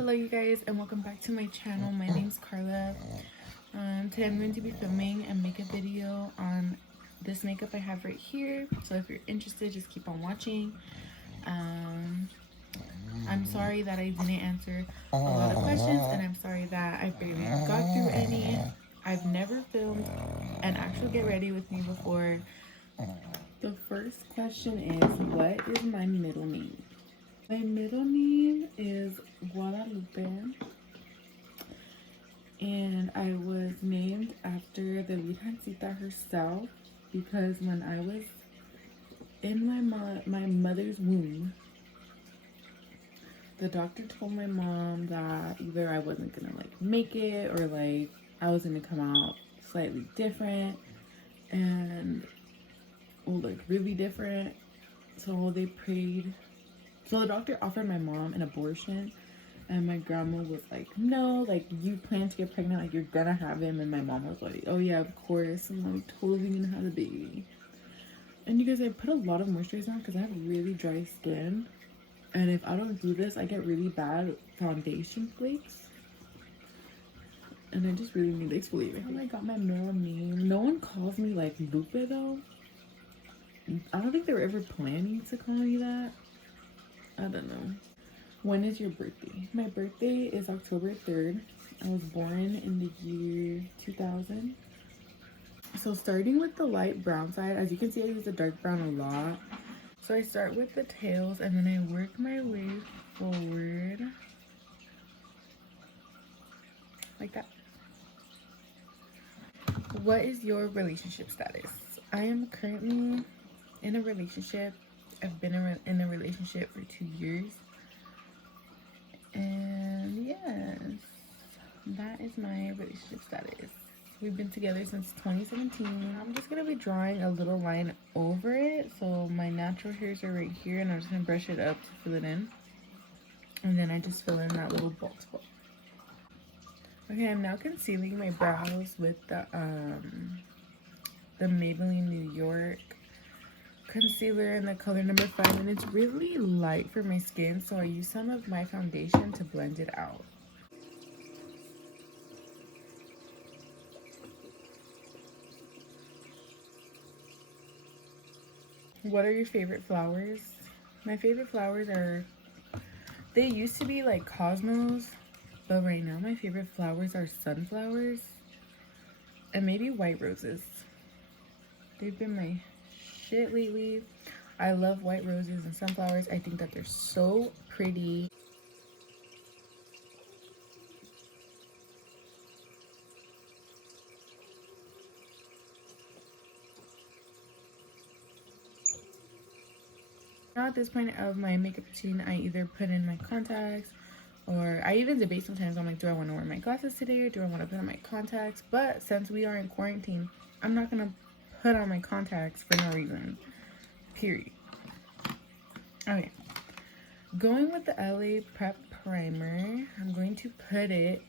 Hello you guys and welcome back to my channel. My name's Carla. Today I'm going to be filming a makeup video on this makeup I have right here. So if you're interested, just keep on watching. I'm sorry that I didn't answer a lot of questions, and I'm sorry that I barely got through any. I've never filmed an actual get ready with me before. The first question is, what is my middle name? My middle name is Guadalupe, and I was named after the Virgencita herself because when I was in my mother's womb, the doctor told my mom that either I wasn't gonna make it, or I was gonna come out slightly different and really different. So they prayed. So the doctor offered my mom an abortion, and my grandma was like, no, you plan to get pregnant, you're gonna have him. And my mom was like, oh yeah, of course, I'm totally gonna have a baby. And you guys, I put a lot of moisturizer on because I have really dry skin, and if I don't do this, I get really bad foundation flakes, and I just really need to exfoliate. How I got my middle name, no one calls me Lupe though. I don't think they were ever planning to call me that. I don't know. When is your birthday? My birthday is October 3rd. I was born in the year 2000. So starting with the light brown side, as you can see, I use the dark brown a lot. So I start with the tails and then I work my way forward like that. What is your relationship status? I am currently in a relationship. I've been in a relationship for 2 years. And yes, that is my relationship status. We've been together since 2017. I'm just gonna be drawing a little line over it. So my natural hairs are right here, and I'm just gonna brush it up to fill it in. And then I just fill in that little bald spot. Okay, I'm now concealing my brows with the Maybelline New York concealer in the color number 5, and it's really light for my skin, so I use some of my foundation to blend it out. What are your favorite flowers? My favorite flowers are, they used to be cosmos, but right now my favorite flowers are sunflowers and maybe white roses. They've been my shit lately. I love white roses and sunflowers. I think that they're so pretty. Now at this point of my makeup routine, I either put in my contacts, or I even debate sometimes. I'm like, do I want to wear my glasses today, or do I want to put on my contacts? But since we are in quarantine, I'm not gonna put on my contacts for no reason, period. Okay, going with the LA Prep Primer, I'm going to put it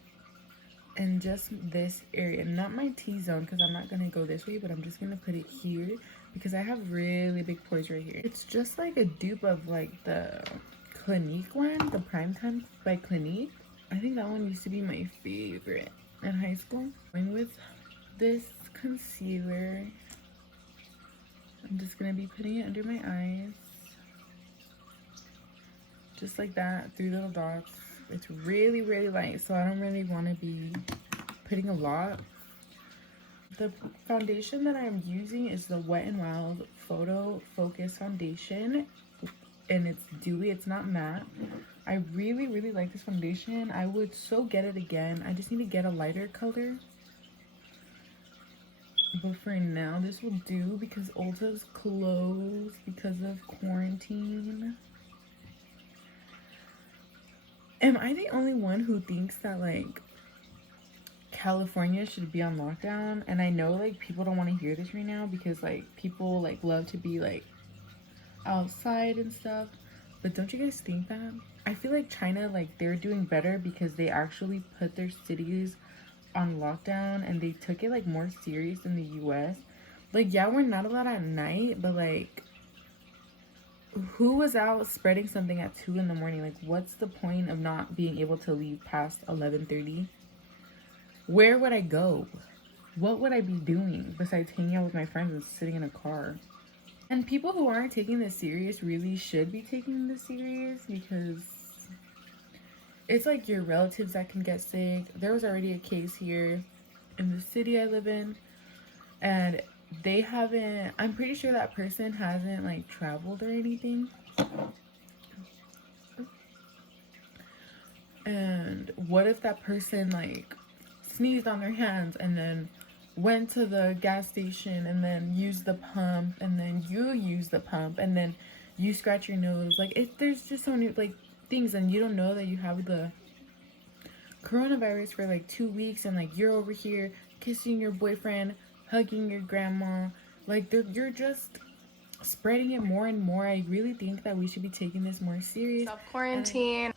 in just this area, not my T-zone, because I'm not going to go this way, but I'm just going to put it here because I have really big pores right here. It's just like a dupe of the Clinique one, the Prime Time by Clinique. I think that one used to be my favorite in high school. Going with this concealer, I'm just going to be putting it under my eyes. Just like that, 3 little dots. It's really, really light, so I don't really want to be putting a lot. The foundation that I'm using is the Wet n Wild Photo Focus Foundation, and it's dewy, it's not matte. I really, really like this foundation. I would so get it again. I just need to get a lighter color. But for now, this will do because Ulta's closed because of quarantine. Am I the only one who thinks that California should be on lockdown? And I know people don't want to hear this right now because people love to be outside and stuff. But don't you guys think that? I feel like China, they're doing better because they actually put their cities on lockdown and they took it more serious than the US. Yeah, we're not allowed at night, but who was out spreading something at 2 in the morning? Like, what's the point of not being able to leave past 11:30? Where would I go? What would I be doing besides hanging out with my friends and sitting in a car? And people who aren't taking this serious really should be taking this serious, because it's like your relatives that can get sick. There was already a case here in the city I live in, and they haven't, I'm pretty sure that person hasn't like traveled or anything. And what if that person like sneezed on their hands and then went to the gas station and then used the pump, and then you use the pump, and then you scratch your nose? Like, there's just so many like things, and you don't know that you have the coronavirus for like 2 weeks, and like you're over here kissing your boyfriend, hugging your grandma, like you're just spreading it more and more. I really think that we should be taking this more serious. Self quarantine.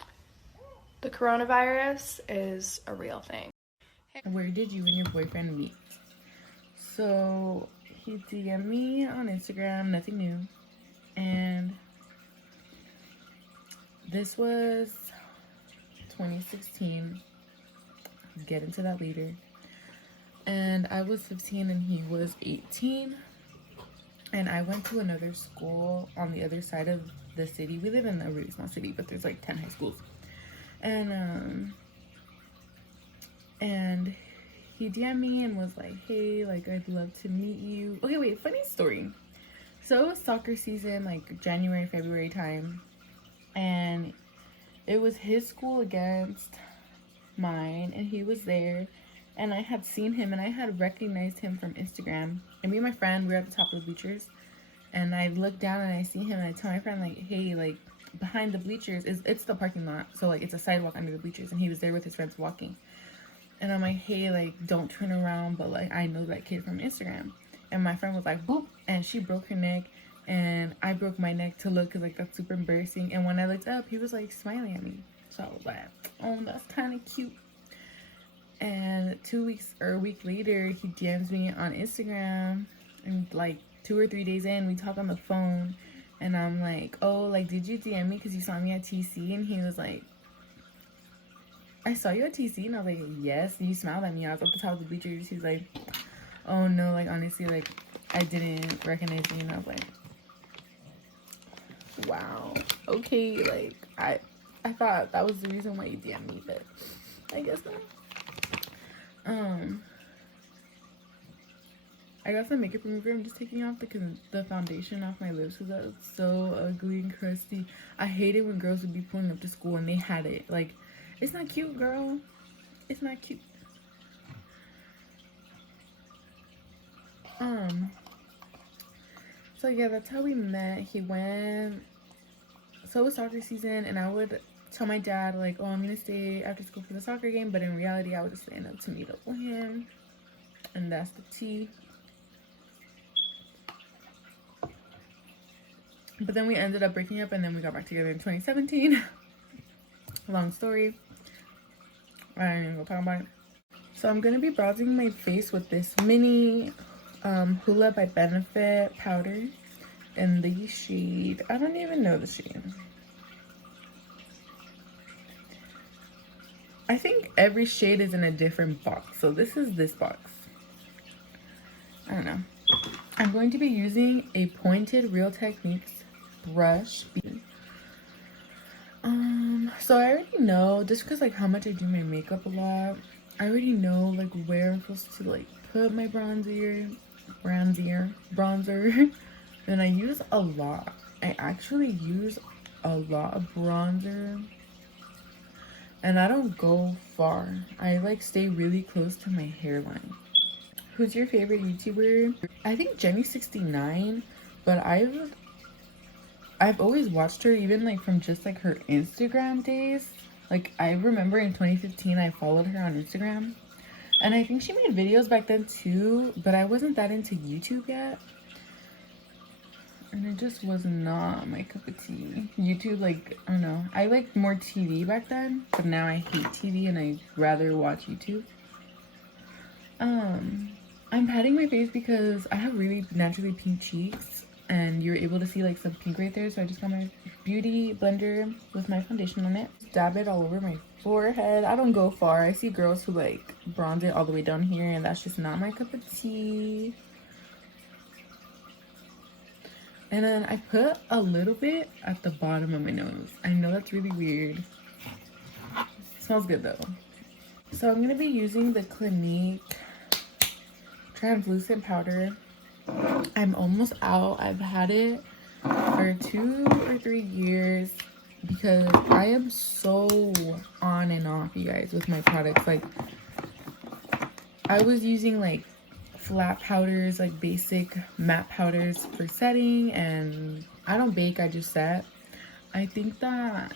The coronavirus is a real thing. Where did you and your boyfriend meet? So he DM'd me on Instagram, nothing new, and this was 2016. Get into that later. And I was 15 and he was 18, and I went to another school on the other side of the city. We live in a really small city, but there's like 10 high schools. And he DM'd me and was like, hey, like, I'd love to meet you. Okay, wait, funny story. So it was soccer season, like January, February time, and it was his school against mine, and he was there, and I had seen him and I had recognized him from Instagram. And me and my friend, we were at the top of the bleachers, and I look down and I see him, and I tell my friend, like, hey, like, behind the bleachers it's the parking lot, so like it's a sidewalk under the bleachers, and he was there with his friends walking. And I'm like, hey, like, don't turn around, but like I know that kid from Instagram. And my friend was like, boop, and she broke her neck, and I broke my neck to look, because like that's super embarrassing. And when I looked up, he was like smiling at me, so I was like, oh, that's kind of cute. And 2 weeks or a week later, he DMs me on Instagram, and like 2 or 3 days in, we talk on the phone, and I'm like, oh, like, did you DM me because you saw me at TC? And he was like, I saw you at TC. And I was like, yes. And you smiled at me. I was at the top of the bleachers. He's like, oh no, like, honestly, like, I didn't recognize you. And I was like, wow, okay, like, I thought that was the reason why you DM'd me, but I guess not. I got some makeup remover. I'm just taking off the foundation off my lips because that was so ugly and crusty. I hate it when girls would be pulling up to school and they had it. Like, it's not cute, girl. It's not cute. So yeah, that's how we met. He went, so it was soccer season, and I would tell my dad, like, oh, I'm gonna stay after school for the soccer game, but in reality I would just stand up to meet up with him. And that's the tea. But then we ended up breaking up, and then we got back together in 2017. Long story. I ain't even gonna talk about it. So I'm gonna be bronzing my face with this mini Hoola by Benefit powder in the shade, I don't even know the shade. I think every shade is in a different box. So this is this box. I don't know. I'm going to be using a pointed Real Techniques brush. So I already know, just because like how much I do my makeup a lot, I already know like where I'm supposed to like put my bronzer. And I use a lot. I actually use a lot of bronzer. And I don't go far. I like stay really close to my hairline. Who's your favorite YouTuber? I think Jenny69, but I've always watched her, even like from just like her Instagram days. Like, I remember in 2015 I followed her on Instagram, and I think she made videos back then too, but I wasn't that into YouTube yet, and it just was not my cup of tea. YouTube, like, I don't know, I liked more TV back then, but now I hate TV and I'd rather watch YouTube. I'm patting my face because I have really naturally pink cheeks, and you're able to see like some pink right there. So I just got my beauty blender with my foundation on it. Dab it all over my forehead. I don't go far. I see girls who like bronze it all the way down here, and that's just not my cup of tea. And then I put a little bit at the bottom of my nose. I know that's really weird. Smells good though. So I'm gonna be using the Clinique translucent powder. I'm almost out. I've had it for 2 or 3 years because I am so on and off, you guys, with my products. Like, I was using like flat powders, like basic matte powders for setting, and I don't bake, I just set. I think that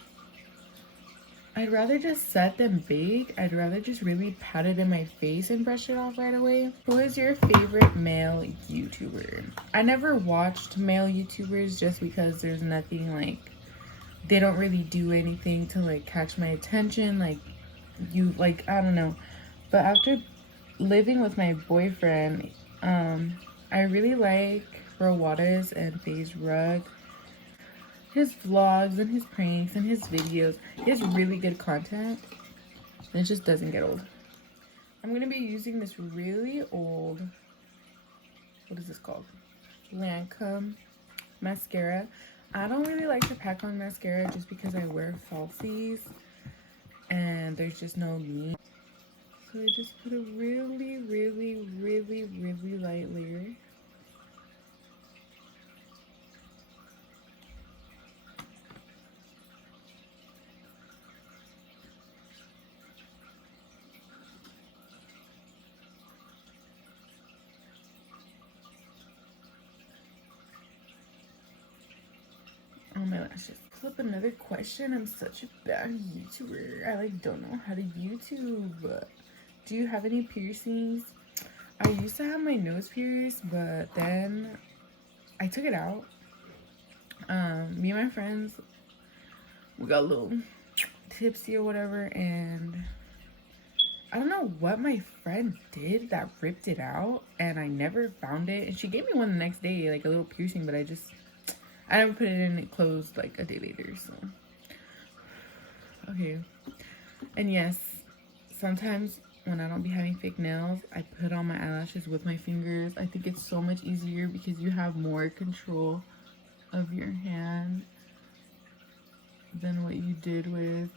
I'd rather just set than bake. I'd rather just really pat it in my face and brush it off right away. Who is your favorite male YouTuber? I never watched male YouTubers just because there's nothing like, they don't really do anything to like catch my attention. Like, you, like, I don't know. But after living with my boyfriend, I really like Rowadas and FaZe Rug. His vlogs and his pranks and his videos. He has really good content. And it just doesn't get old. I'm going to be using this really old, what is this called? Lancome mascara. I don't really like to pack on mascara just because I wear falsies. And there's just no need. So I just put a really, really, really, really light layer. On my lashes. Pull up another question. I'm such a bad YouTuber. I like don't know how to YouTube. Do you have any piercings? I used to have my nose pierced, but then I took it out. Me and my friends, we got a little tipsy or whatever, and I don't know what my friend did that ripped it out, and I never found it. And she gave me one the next day, like a little piercing, but I never put it in. It closed like a day later, so. Okay. And yes, sometimes when I don't be having fake nails, I put on my eyelashes with my fingers. I think it's so much easier because you have more control of your hand than what you did with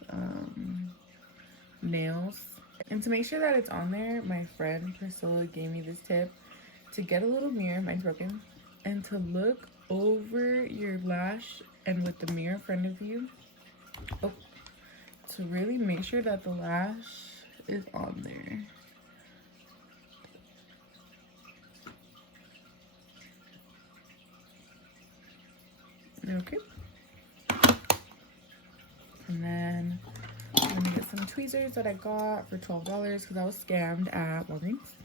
nails. And to make sure that it's on there, my friend Priscilla gave me this tip to get a little mirror, mine's broken, and to look over your lash and with the mirror in front of you, to really make sure that the lash is on there. Okay. And then I'm gonna get some tweezers that I got for $12 because I was scammed at Walgreens.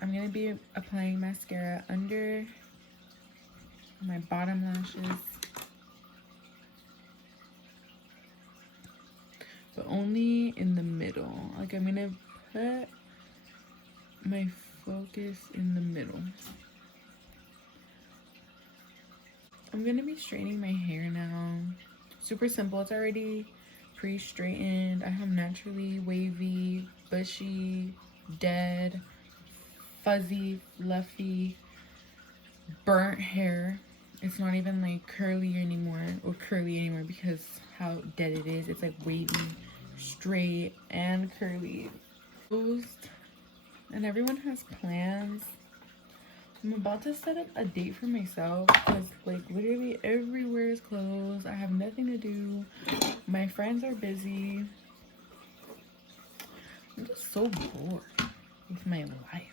I'm gonna be applying mascara under my bottom lashes, but only in the middle. Like, I'm gonna put my focus in the middle. I'm gonna be straightening my hair now. Super simple. It's already pre-straightened. I have naturally wavy, bushy, dead, fuzzy, fluffy, burnt hair. It's not even like curly anymore because how dead it is. It's like wavy, straight, and curly. And everyone has plans. I'm about to set up a date for myself because like literally everywhere is closed. I have nothing to do. My friends are busy. I'm just so bored with my life.